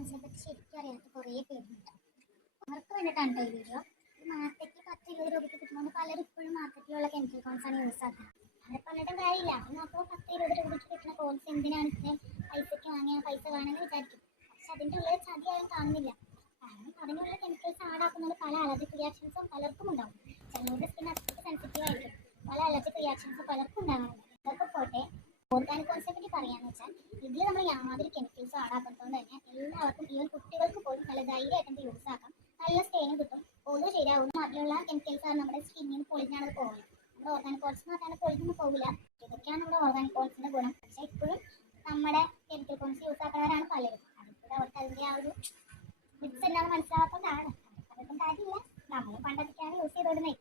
കോൺസിനെ പറ്റി ശരിക്കും അറിയാത്ത കുറേ പേരുണ്ട്. അവർക്ക് വേണ്ടിയിട്ടാണ് ഈ വീഡിയോ. മാർക്കറ്റിൽ 10-20 രൂപയ്ക്ക് കിട്ടുന്നതുകൊണ്ട് പലരും ഇപ്പോഴും മാർക്കറ്റിലുള്ള കെമിക്കൽ കോൺസ് ആണ് യൂസ് ആക്കുന്നത്. അവരെ പറഞ്ഞിട്ടും കാര്യമില്ല. അപ്പോൾ 10-20 രൂപയ്ക്ക് കിട്ടുന്ന കോൺസ് എന്തിനാണ് ഇത്രയും പൈസയ്ക്ക് വാങ്ങിയ പൈസ വേണമെന്ന് വിചാരിക്കും. പക്ഷെ അതിൻ്റെ ഉള്ളിൽ ചതി ആരും കാണുന്നില്ല. കാരണം അതിനുള്ള കെമിക്കൽസ് ആഡാക്കുന്നത് പല അലർജിക് റിയാക്ഷൻസും പലർക്കും ഉണ്ടാവും. ചിലരുടെ സ്കിൻ അത്രയ്ക്ക് സെൻസിറ്റീവ് ആയിരിക്കും. പല അലർജിക് റിയാക്ഷൻസും പലർക്കും ഉണ്ടാകാറുണ്ട്. ഇതൊക്കെ പോട്ടെ, ഓർഗാനിക് കോൺസിനെ പറ്റി പറയാന്ന് വെച്ചാൽ ഇതിൽ നമ്മൾ യാതൊരു കെമിക്കൽസും ആഡാക്കുന്നതുകൊണ്ട് തന്നെ എല്ലാവർക്കും, ഈവൻ കുട്ടികൾക്ക് പോലും നല്ല ധൈര്യമായിട്ട് യൂസ് ആക്കാം. നല്ല സ്റ്റെയിനും കിട്ടും. ഓരോ ശരിയാവുന്ന അതിലുള്ള കെമിക്കൽസ് ആണ് നമ്മുടെ സ്കിന്നിന് പൊളിഞ്ഞാണ് പോകുന്നത്. നമ്മുടെ ഓർഗാനിക് കോൺസ് എന്ന് പറഞ്ഞാൽ പൊളിഞ്ഞൊന്നും പോകില്ല. ഇതൊക്കെയാണ് നമ്മുടെ ഓർഗാനിക് കോൺസിന്റെ ഗുണം. പക്ഷെ ഇപ്പോഴും നമ്മുടെ കെമിക്കൽ കോൺസ് യൂസ് ആക്കുന്നവരാണ് പലരും. അതിപ്പോൾ അവർക്ക് അതിന്റെ ആ ഒരു മിക്സ് എന്താണെന്ന് മനസ്സിലാക്കാത്തതാണ്. അതൊന്നും കാര്യമില്ല. നമ്മൾ പണ്ടൊക്കെയാണ് യൂസ് ചെയ്തുകൊണ്ടിരുന്നത്.